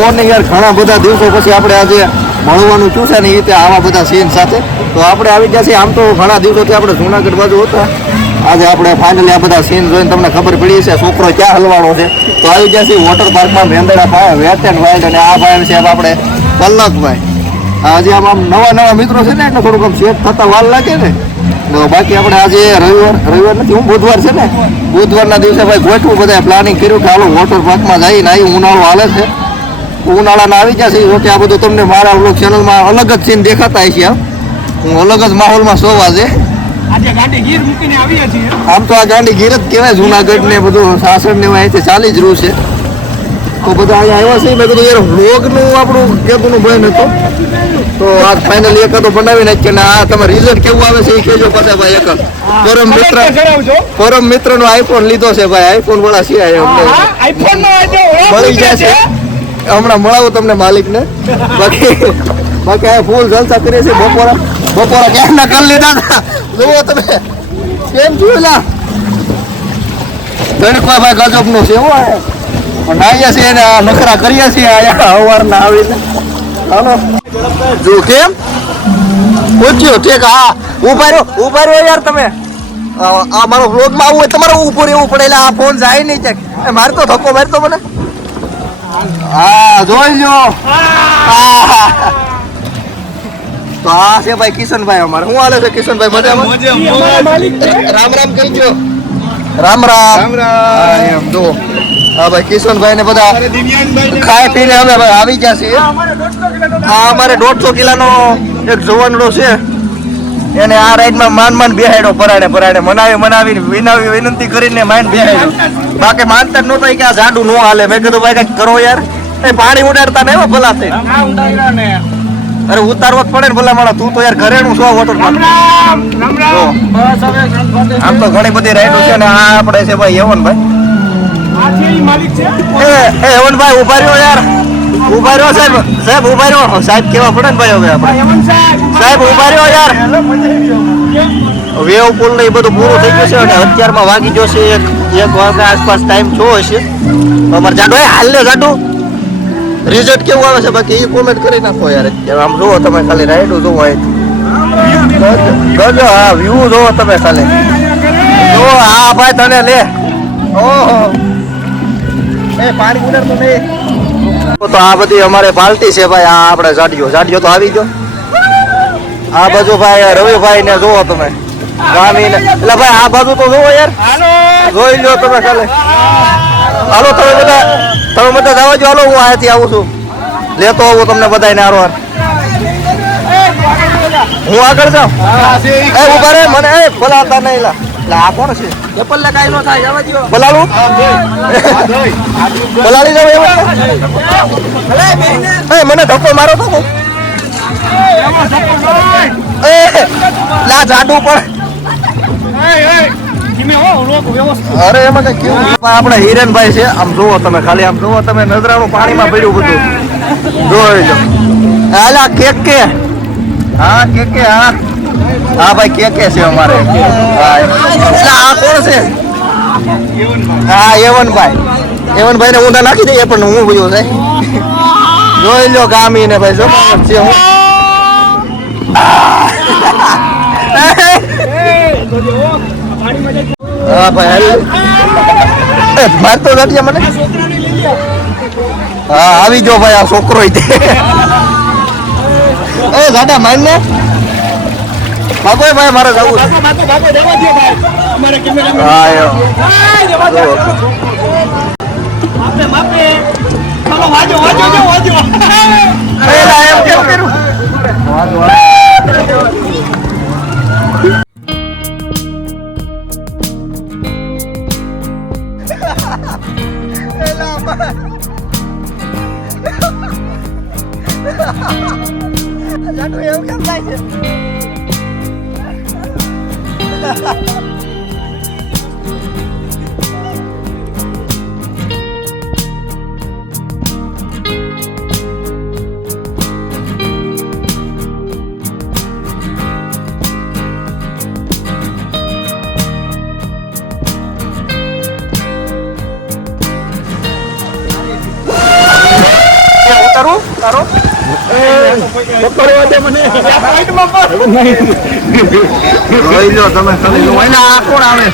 Morning યાર ઘણા બધા દિવસો પછી આપણે આજે મળવાનું થયું છે ને એ રીતે આવા બધા સીન સાથે. તો આપણે આવી ગયા છીએ. આમ તો ઘણા દિવસોથી આપણે જુનાગઢ બાજુ હતા. આજે આપણે ફાઇનલી આ બધા સીન જોઈને તમને ખબર પડી છે છોકરો ક્યાં હલવાનો છે. તો આવી ગયા છીએ વોટર પાર્કમાં ભેંદડા વેટ એન્ડ વાઇલ્ડ અને આ ભાઈ છે આપણે કલ્લકભાઈ આજે આમ આમ નવા નવા મિત્રો છે ને એટલે થોડુંક આમ સેટ થતા વાર લાગે ને. તો બાકી આપણે આજે રવિવાર રવિવાર નથી, હું બુધવાર છે ને. બુધવારના દિવસે ભાઈ ગોઠવું બધા પ્લાનિંગ કર્યું કે હાલો વોટર પાર્કમાં જઈને આવી ઉનાળો હાલે છે. ઉનાળાના આવી ગયા છે જોકે આ બધું તમને મારા વ્લોગ ચેનલમાં અલગ જ સીન દેખાતા હશે હું અલગ જ માહોલમાં સો વાજે આમ તો આ ગાંડી ગીર જ કહેવાય જુનાગઢ ને બધું સાસણ ને અહીંથી ચાલી જ રહ્યું છે. તો બધા અહીંયા આવ્યા છે મેં કીધું યાર વ્લોગનું આપણું કેતુંનું ભય નહોતું તો. આ ફાઇનલી એકાદો બનાવી નાખીએ ને આ તમે રિઝલ્ટ કેવું આવે છે એ કહેજો પાછા ભાઈ એક પરમ મિત્ર પરમ મિત્રનો આઈફોન લીધો છે ભાઈ આઈફોન વાળા છે અમને. મળી જશે. હમણાં મળાવું તમને માલિકને. બાકી બાકી આ ફૂલ જલસા કરીએ છીએ. બપોરા બપોરા ક્યાંના કરી લીધા જુઓ તમે. કેમ જોયેલા તડકા ભાઈ ગજબનું છે પણ આવ્યા છીએ ને આ નખરા કરીએ છીએ અહીંયા અવારના આવીને. હાલો. જો કેમ? પૂછ્યો ઠીક, હા. ઊભા રહ્યો ઊભા રહ્યો યાર તમે. આ મારો વ્લોગમાં આવું હોય તમારે ઉપર એવું પડે. એટલે આ ફોન જાય નહીં ક્યાંક. મારતો, ધક્કો મારતો મને. હા જોઈ લો. તો આ છે ભાઈ કિશનભાઈ અમારે. શું હાલે છે કિશનભાઈ? મજામાં? રામ રામ કહીજો રામ રામ. રામ એમ જો. હા ભાઈ કિશનભાઈ ને બધા ખાઈ પીને અમે ભાઈ આવી ગયા છીએ. અમારે દોઢસો કિલો આ અમારે દોઢસો કિલોનો એક જુવાનડો છે. એને આ રાઈડમાં માન માન બેહાડ્યો પરાડે પરાડે મનાવી મનાવી વિનાવી વિનંતી કરીને માન બેહાડ્યો બાકી માનતા જ નહોતા કે આ જાડું નો હાલે. મેં કીધું ભાઈ કંઈક કરો યાર. એ પાણી ઉડાડતા ને એવા ભલા થઈ ને. અરે ઉતારવો જ પડે ને ભલા માણસ. તું તો યાર વોટર રામ બસ હવે ગણપતિ આમ તો ઘણી બધી રાઈડો છે ને આ આપણે છે ભાઈ યવનભાઈ આ છે ઈ માલિક છે? એ યવન ભાઈ ઊભા રહ્યો યાર. ઊભા રહ્યો સાહેબ. સાહેબ ઊભા રહ્યો સાહેબ કેવા પડે ને ભાઈ હવે આપણે સાહેબ. ઊભા રહ્યો યાર. વેવ પુલ ને એ બધું પૂરું થઈ ગયું છે અને અત્યારમાં વાગી ગયો છે એક એક વાગે આસપાસ ટાઈમ થયો હશે. તો અમારે જાડો હાલ લે જાડો. રિઝલ્ટ કેવું આવે છે? બાકી એ કોમેન્ટ કરી નાખો યાર. આમ જુઓ તમે ખાલી રાઈડો જુઓ અહીં. ગજો હા વ્યૂ જુઓ તમે ખાલી. જો હા ભાઈ તને લે. ઓહો. એ પાણી ઉડાડતો નહીં. તો આ બધી અમારે પાલટી છે ભાઈ આ આપણે જાડિયો જાડિયો તો આવી ગયો. આ બાજુ ભાઈ રવિભાઈ ને જોવો તમે. ગામી ને એટલે ભાઈ આ બાજુ તો જોવો યાર. જોઈ લો તમે ખાલી. હાલો તમે બધા તમે બધા જવા જો હાલો હું અહીંયાથી આવું છું. લેતો આવું તમને બધાને આરો હું આગળ જાઉં? એ ઊભા રે મને એ બોલાવતા નહીં લા. લા મને ધક્કો મારો તો હું. લા, જાડું પણ. અરે, એમાં કેવું આપણે હિરેનભાઈ છે. આમ જુઓ તમે ખાલી, આમ જુઓ તમે. નજરાનું પાણીમાં પડ્યું બધું. જોઈ લો. હાલા, કેક. કે હા, કેક કે હા. હા, ભાઈ, કે કે છે અમારે? આ કોણ છે? હા, યવનભાઈ. યવનભાઈ ને ઊંધા નાખી દઈએ, પણ હું ભૂલ્યો છે. જોઈ લો ગામી ને ભાઈ, જમાવટ છે હું. નથી હા, આવી જો ભાઈ, આ છોકરો એ, દાદા માન ને ભાગો ભાઈ મારે જવું કર્યું? વાંધો વાંધો. જાડુ એવું કેમ થાય છે? Yang utaruh, taruh. જોઈ લો તમે ખાલી જો એના આ કોણ આવે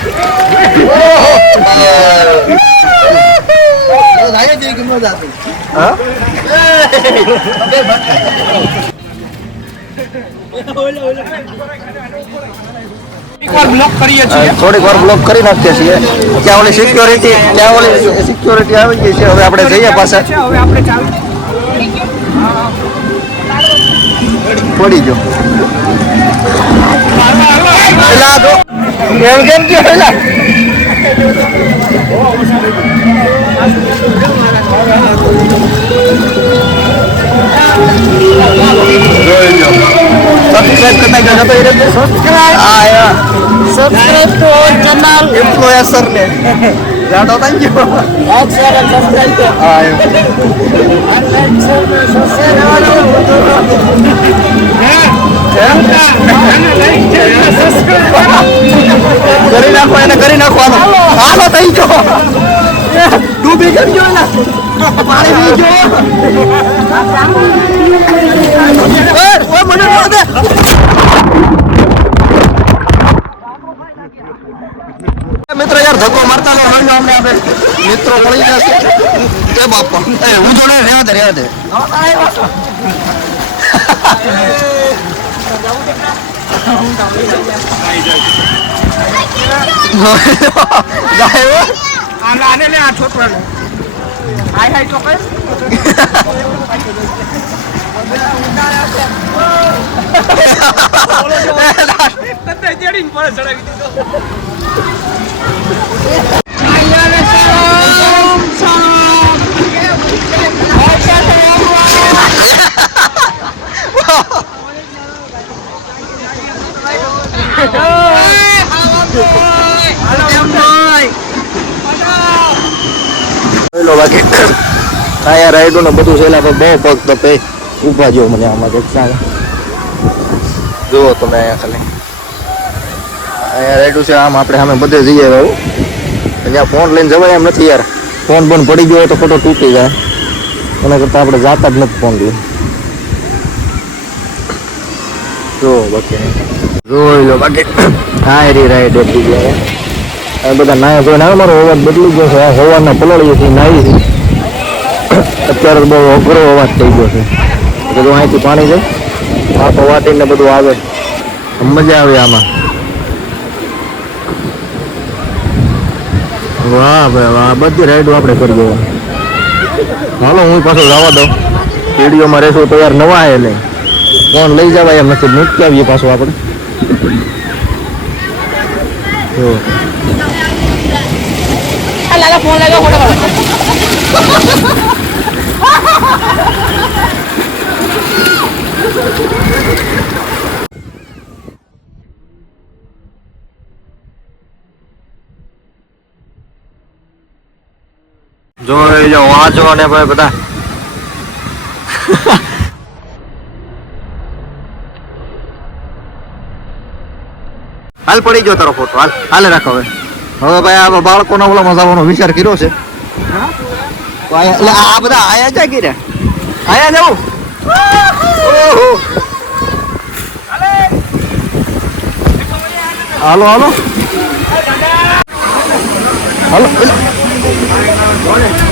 થોડીક વાર બ્લોક કરી નાખીએ છીએ ત્યાં ઓલી સિક્યોરિટી ત્યાં ઓલી સિક્યોરિટી આવી ગઈ છે હવે આપણે જઈએ પાછા પડી ગયો. એમ કેમ કે સબસ્ક્રાઇબ યા to our channel. ઇન્ફ્લુએન્સર ને જાડો. હા એમ. કરી નાખો એને કરી નાખવાનો. હાલો થઈ ગયો. ડૂબી જજો પાણી પી મને દે. મિત્રો યાર ધક્કો મારતા નો આપણે મિત્રો મળી જશે. એ બાપા. એ હું જોડે રહેવા દે રહેવા દે. ગાયો આને આને લે આ હાય હાય પર ચડાવી દીધો લો બાકી આ યાર રાઈડો ને બધું છે, એટલે બહુ પગ તપે ઊભા જો મને આમાં દેખતા જુઓ તમે અહીંયા ખાલી. અહીંયા રાઈડું છે, આમ આપણે સામે બધે જઈએ બાબુ અહીંયા ફોન લઈને જવાય એમ નથી યાર. ફોન બોન પડી ગયો તો ફોટો તૂટી જાય. એના કરતાં આપણે જાતા જ નથી ફોન લઈ જો બાકી. જોઈ લો બાકી. હા રી રાઈડ એટલી ગયા બધા નાયા જોઈને મારો અવાજ બદલી ગયો છે. હોવાના પલળીએ છીએ નાહી અત્યારે બહુ અઘરો અવાજ થઈ ગયો છે. બધું અહીંથી પાણી જાય આ તો વાટીને બધું આવે. મજા આવે આમાં. વાહ ભાઈ વાહ બધી રાઈડો આપણે કરી દઈએ હાલો, હું પાછો જવા દઉં. વિડીયોમાં રહેશું તો યાર નવા આવે કોણ લઈ જવાય એમ નથી મૂકી આવીએ પાછું આપણે. જો. ફોન લાગ્યો, ફોટો પાડો વાંચો ને ભાઈ બધા. હાલ પડી ગયો તારો ફોટો હાલ હાલે રાખો હવે. હવે ભાઈ આ બાળકોના ઓલામાં જવાનો વિચાર કર્યો છે. એટલે આ બધા આયા જાય કે આયા જવું હાલો હાલો. હાલો હાલો.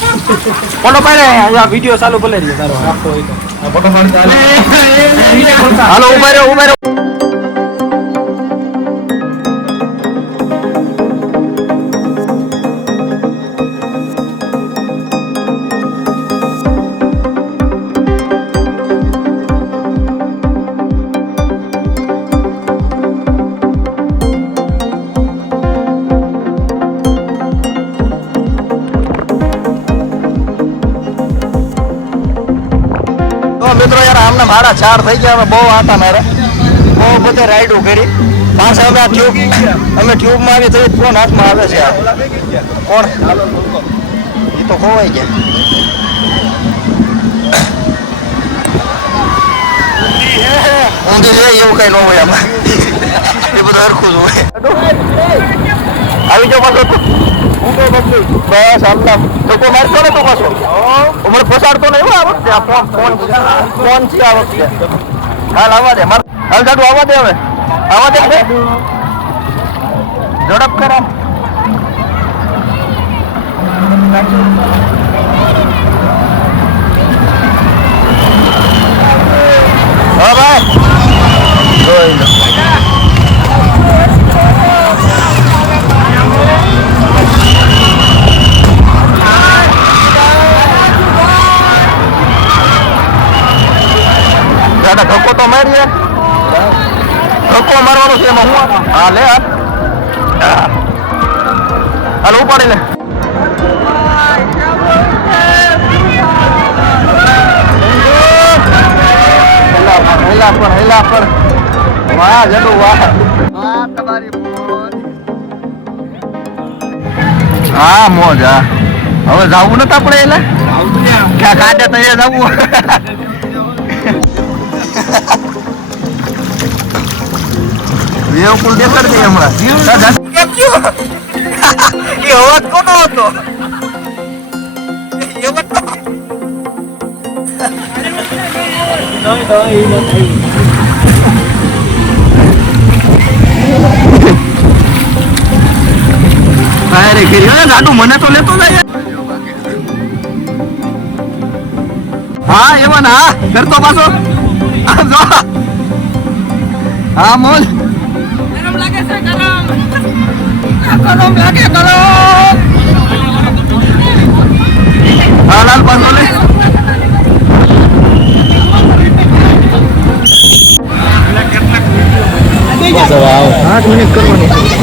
ફોટો પાડે વીડિયો ચાલુ ભલે રહ્યો તારો. રાખતો હોય તો હાલો. ઊભા રહ્યો ઊભા રહ્યો મારા ચાર થઈ ગયા બહુ હતા મારે. બહુ બધે રાઈડો કરી. પાછા અમે ટ્યુબ અમે ટ્યુબમાં આવી થઈ ફોન હાથમાં આવે છે કોણ? એ તો ખોવાઈ ગયા. ઊંધી છે એવું કઈ ન હોય આમાં. એ બધું હરખું જ હોય. આવી જાઓ પાછો તું. બસ આટલા ધક્કો મારતો ને તું પાછો. મને ફસાડતો નહીં હો આ વખતે. આ ફોન ફોન છે. આ વખતે. હાલ આવવા માર હાલ આવવા દે હવે. આવવા દે. ઝડપ કર. હા, ભાઈ. જોઈ લો. હું લે હાલ ઉપાડી લે. હેલા પર હેલા પર હેલા પર. વાહ જડુ વાહ. હા મોજ હા. હવે જાવું નતા આપણે એટલે ક્યાં કાઢે તો એ જવું? વેવકુલ દેખાડ દે હમણાં. કેમ? એ અવાજ કોનો હતો? મને તો લેતો જાય. હા એવા ના કરતો પાછો. હા મોજ લાગે છે ગરમ? ગરમ લાગે ગરમ. હા લાલ પાછો આઠ મિનિટ કરવાની.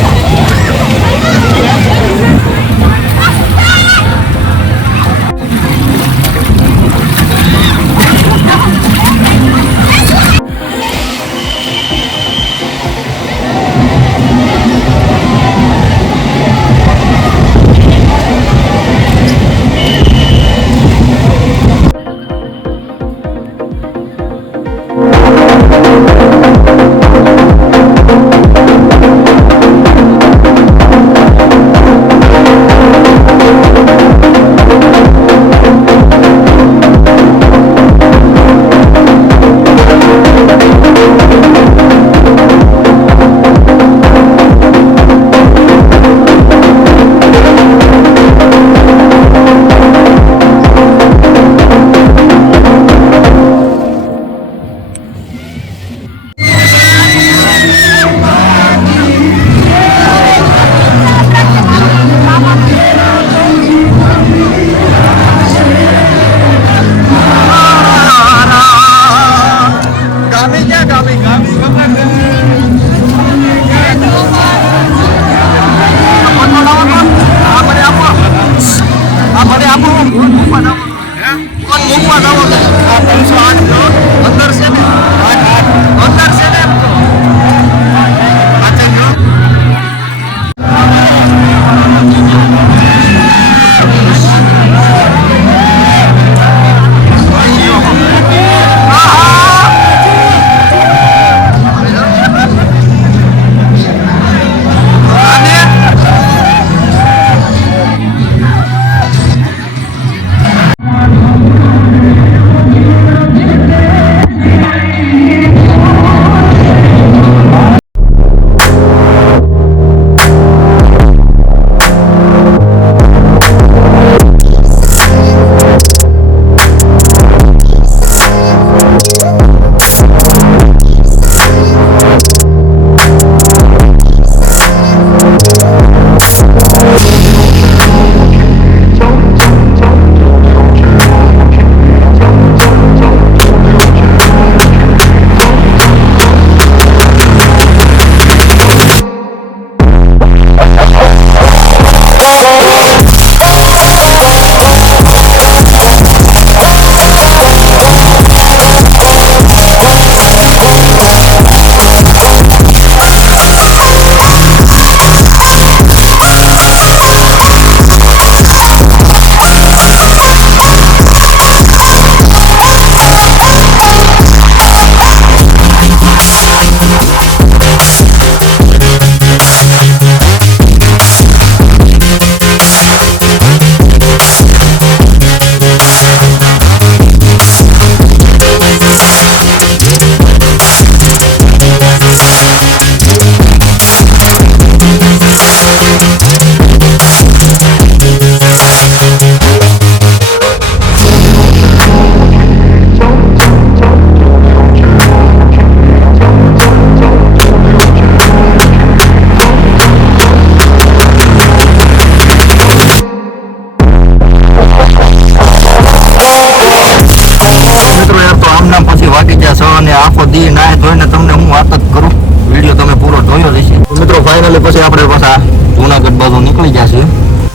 આપણે પાછા જુનાગઢ બાજુ નીકળી ગયા છીએ.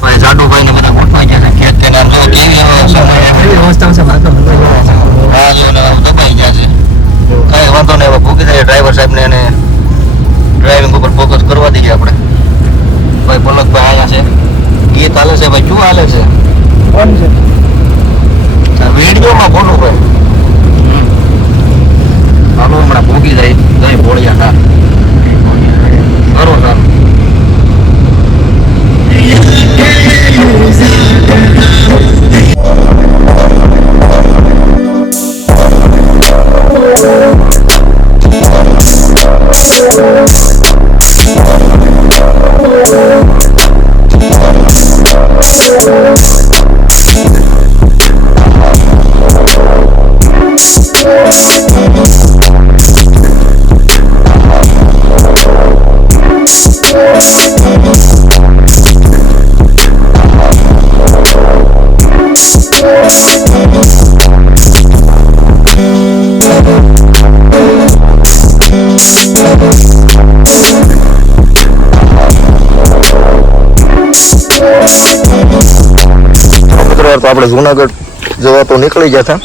ભાઈ જાડુભાઈ ને બધા ગોઠવાઈ ગયા છે. ખેત તેને જો કેવી અવસ્થા છે? હા જો ને દબાઈ ગયા છે. કઈ વાંધો નહીં ભૂકી જાય ડ્રાઈવર સાહેબ ને એને ડ્રાઇવિંગ ઉપર ફોકસ કરવા દઈએ આપણે. ભાઈ પલકભાઈ અહીંયા છે. ગીત હાલે છે ભાઈ શું હાલે છે? મિત્રો તો આપણે જુનાગઢ જવા તો નીકળી ગયા હતા.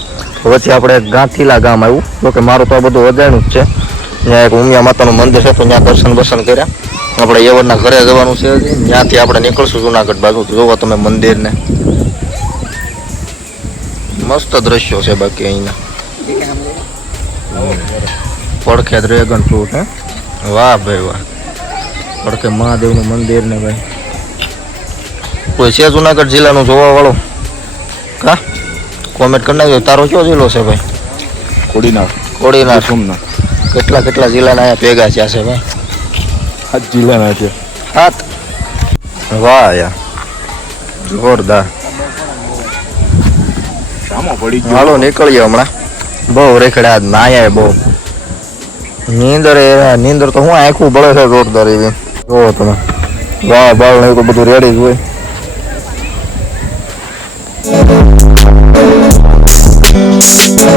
વચ્ચે આપણે ગાંથીલા ગામ આવ્યું. તો કે મારું તો આ બધું અજાણ્યું જ છે. ત્યાં એક ઉમિયા માતાનું મંદિર છે તો ત્યાં દર્શન બર્શન કર્યા. આપણે યવનના ઘરે જવાનું છે ત્યાંથી આપણે નીકળશું જુનાગઢ બાજુ. જોવો તમે મંદિરને. મસ્ત દ્રશ્યો છે બાકી અહીંના. પડખે ડ્રેગન ફ્રૂટ, હે? વાહ ભાઈ વાહ. પડખે મહાદેવનું મંદિર ને ભાઈ. કોઈ છે જુનાગઢ જિલ્લાનું જોવા વાળો કા કોમેન્ટ કરી નાખજો. તારો કયો જિલ્લો છે ભાઈ? કોડીનાર. કોડીનાર. સોમનાથ. કેટલા કેટલા જિલ્લાના અહીંયા ભેગા થયા છે ભાઈ? સાત જિલ્લાના છે. સાત? વાહ યાર. જોરદાર. પડી ગયો. હાલો નીકળીએ હમણાં. બહુ રેખડ્યા નાયા બહુ. નીંદર એ નીંદર તો હું આખું બળે છે જોરદાર એવી. જોવો તમે. વાહ બાળ ને તો બધું રેડી જ હોય.